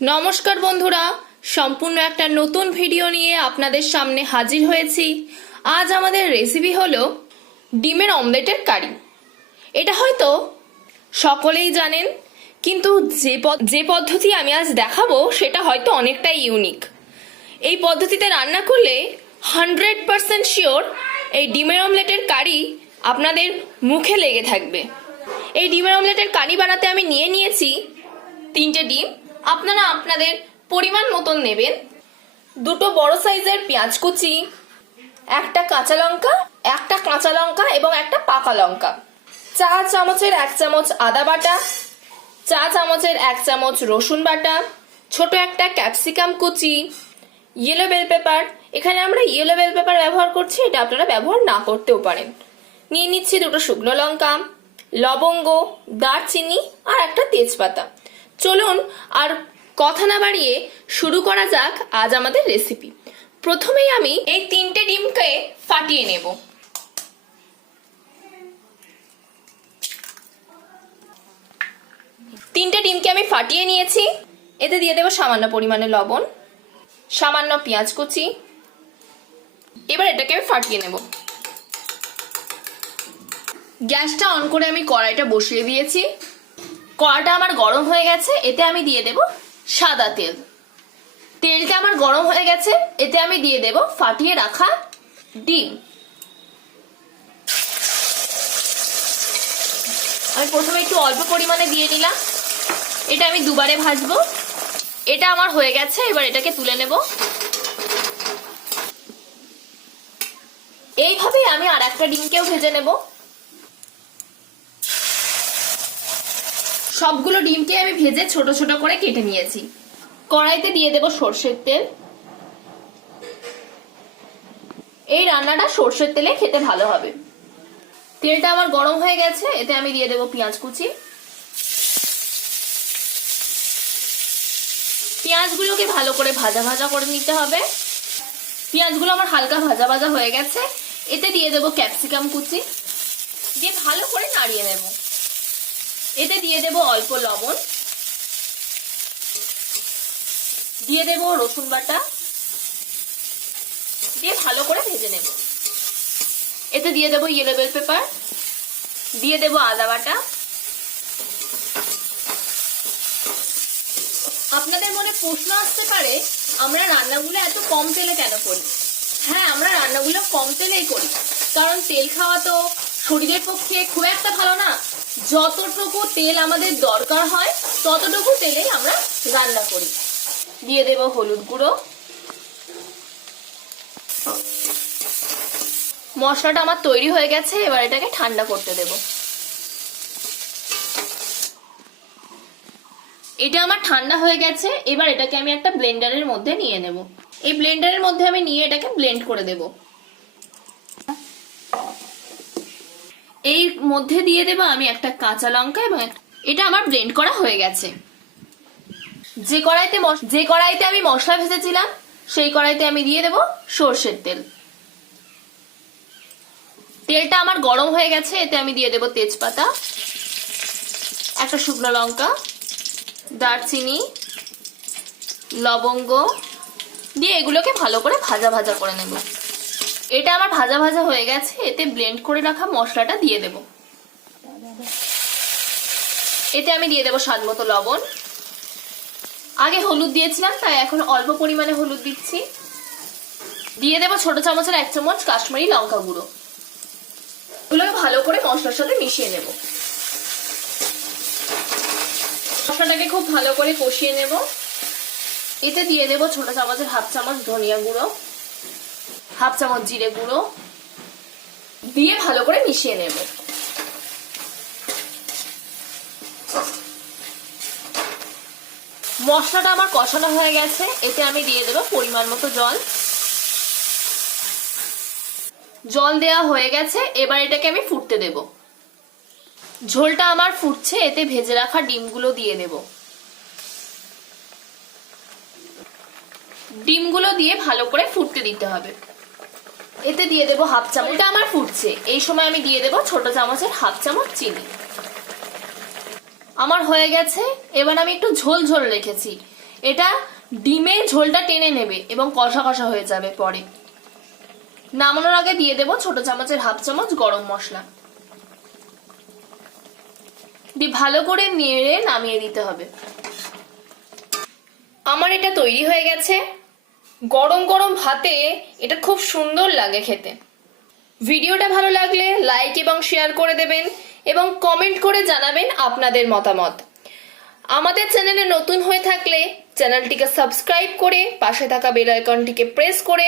নমস্কার বন্ধুরা, সম্পূর্ণ একটা নতুন ভিডিও নিয়ে আপনাদের সামনে হাজির হয়েছি। আজ আমাদের রেসিপি হলো ডিমের অমলেটের কারি। এটা হয়তো সকলেই জানেন, কিন্তু যে যে পদ্ধতি আমি আজ দেখাবো, সেটা হয়তো অনেকটাই ইউনিক এই পদ্ধতিতে রান্না করলে হান্ড্রেড পারসেন্ট শিওর এই ডিমের অমলেটের কারি আপনাদের মুখে লেগে থাকবে। এই ডিমের অমলেটের কারি বানাতে আমি নিয়ে নিয়েছি তিনটে ডিম। আপনারা আপনাদের পরিমাণ মতন নেবেন। দুটো বড় সাইজের পেঁয়াজ কুচি, একটা কাঁচা লঙ্কা, একটা কাঁচা লঙ্কা এবং একটা পাকা লঙ্কা। চা চামচের এক চামচ আদা বাটা, চা চামচের এক চামচ রসুন বাটা, ছোট একটা ক্যাপসিকাম কুচি ইয়েলো বেল পেপার এখানে আমরা ইয়েলো বেল পেপার ব্যবহার করছি, এটা আপনারা ব্যবহার না করতেও পারেন। নিয়ে নিচ্ছি দুটো শুকনো লঙ্কা, লবঙ্গ, দারচিনি আর একটা তেজপাতা। চলুন আর কথা না বাড়িয়ে শুরু করা যাক আজ আমাদের রেসিপি প্রথমেই আমি এই তিনটে ডিমকে ফাটিয়ে নেব। তিনটে ডিমকে আমি ফাটিয়ে নিয়েছি। এতে দিয়ে দেবো সামান্য পরিমাণে লবণ, সামান্য পেঁয়াজ কুচি। এবার এটাকে আমি ফাটিয়ে নেব। গ্যাসটা অন করে আমি কড়াইটা বসিয়ে দিয়েছি। কড়াটা আমার গরম হয়ে গেছে, এতে আমি দিয়ে দেব সাদা তেল। তেলটা আমার গরম হয়ে গেছে, এতে আমি দিয়ে দেব ফাটিয়ে রাখা ডিম। আমি প্রথমে একটু অল্প পরিমাণে দিয়ে নিলাম। এটা আমি দুবারে ভাজবো। এটা আমার হয়ে গেছে, এবার এটাকে তুলে নেব। এইভাবে আমি আর একটা ডিমকেও ভেজে নেব। সবগুলো ডিমকে আমি ভেজে ছোট ছোট করে কেটে নিয়েছি। কড়াইতে দিয়ে দেব সর্ষের তেল। এই রান্নাটা সর্ষের তেলে খেতে ভালো হবে। তেলটা আমার গরম হয়ে গেছে, এতে আমি দিয়ে দেব পেঁয়াজ কুচি। পেঁয়াজগুলোকে ভালো করে ভাজা ভাজা করে নিতে হবে। পেঁয়াজগুলো আমার হালকা ভাজা ভাজা হয়ে গেছে, এতে দিয়ে দেব ক্যাপসিকাম কুচি। দিয়ে ভালো করে নাড়িয়ে নেব। এতে দিয়ে দেব অল্প লবণ। দিয়ে দেব রসুন বাটা। দিয়ে ভালো করে ভেজে নেব। এতে দিয়ে দেব ইয়েলো বেল পেপার দিয়ে দেব আদা বাটা। আপনাদের মনে প্রশ্ন আসতে পারে, আমরা রান্নাগুলো এত কম তেলে কেন করি? হ্যাঁ আমরা রান্নাগুলো কম তেলেই করি। কারণ তেল খাওয়া তো শরীরের পক্ষে খুব একটা ভালো না। যতটুকু তেল আমাদের দরকার হয়, ততটুকু তেলে আমরা রান্না করি। দিয়ে দেব হলুদ গুঁড়ো। মশলাটা আমার তৈরি হয়ে গেছে, এবার এটাকে ঠান্ডা করতে দেব। এটা আমার ঠান্ডা হয়ে গেছে, এবার এটাকে আমি একটা ব্লেন্ডারের মধ্যে নিয়ে নেব। এই ব্লেন্ডারের মধ্যে আমি নিয়ে এটাকে ব্লেন্ড করে দেব। এই মধ্যে দিয়ে দেব আমি একটা কাঁচা লঙ্কা এবং এটা আমার ব্লেন্ড করা হয়ে গেছে। যে কড়াইতে যে কড়াইতে আমি মশলা ভেজেছিলাম, সেই কড়াইতে আমি দিয়ে দেব সর্ষের তেল। তেলটা আমার গরম হয়ে গেছে, এতে আমি দিয়ে দেব তেজপাতা, একটা শুকনো লঙ্কা, দারচিনি, লবঙ্গ, দিয়ে এগুলোকে ভালো করে ভাজা ভাজা করে নেব। এটা আমার ভাজা ভাজা হয়ে গেছে, এতে ব্লেন্ড করে রাখা মশলাটা দিয়ে দেব। এতে আমি দিয়ে দেব স্বাদ মতো লবণ। আগে হলুদ দিয়েছিলাম, তাই এখন অল্প পরিমাণে হলুদ দিচ্ছি। দিয়ে দেব ছোট চামচের এক চামচ কাশ্মীরি লঙ্কা গুঁড়ো। এগুলোকে ভালো করে মশলার সাথে মিশিয়ে নেব। মশলাটাকে খুব ভালো করে কষিয়ে নেব। এতে দিয়ে দেব ছোট চামচের হাফ চামচ ধনিয়া গুঁড়ো। হাফ চামচ জিরে গুঁড়ো দিয়ে ভালো করে মিশিয়ে নেব। মশলাটা আমার কষানো হয়ে গেছে, এতে আমি দিয়ে দেবো পরিমাণ মতো জল। জল দেওয়া হয়ে গেছে, এবার এটাকে আমি ফুটতে দেব। ঝোলটা আমার ফুটছে, এতে ভেজে রাখা ডিমগুলো দিয়ে দেব। ডিমগুলো দিয়ে ভালো করে ফুটতে দিতে হবে। এতে দিয়ে দেব হাফ চামচ। এটা আমার ফুটছে। এই সময় আমি দিয়ে দেব ছোট চামচের হাফ চামচ চিনি। আমার হয়ে গেছে। এবার আমি একটু ঝোল ঝোল রেখেছি। এটা ডিমে ঝোলটা টেনে নেবে এবং কষা কষা হয়ে যাবে পরে। নামানোর আগে দিয়ে দেবো ছোট চামচের হাফ চামচ গরম মশলা। দিয়ে ভালো করে নেড়ে নামিয়ে দিতে হবে। আমার এটা তৈরি হয়ে গেছে। গরম গরম ভাতে এটা খুব সুন্দর লাগে খেতে। ভিডিওটা ভালো লাগলে লাইক এবং শেয়ার করে দেবেন এবং কমেন্ট করে জানাবেন আপনাদের মতামত। আমাদের চ্যানেলে নতুন হয়ে থাকলে চ্যানেলটিকে সাবস্ক্রাইব করে পাশে থাকা বেল আইকনটিকে প্রেস করে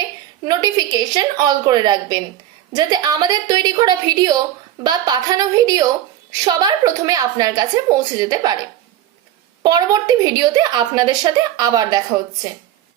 নোটিফিকেশন অল করে রাখবেন। যাতে আমাদের তৈরি করা ভিডিও বা পাঠানো ভিডিও সবার প্রথমে আপনার কাছে পৌঁছে যেতে পারে। পরবর্তী ভিডিওতে আপনাদের সাথে আবার দেখা হচ্ছে।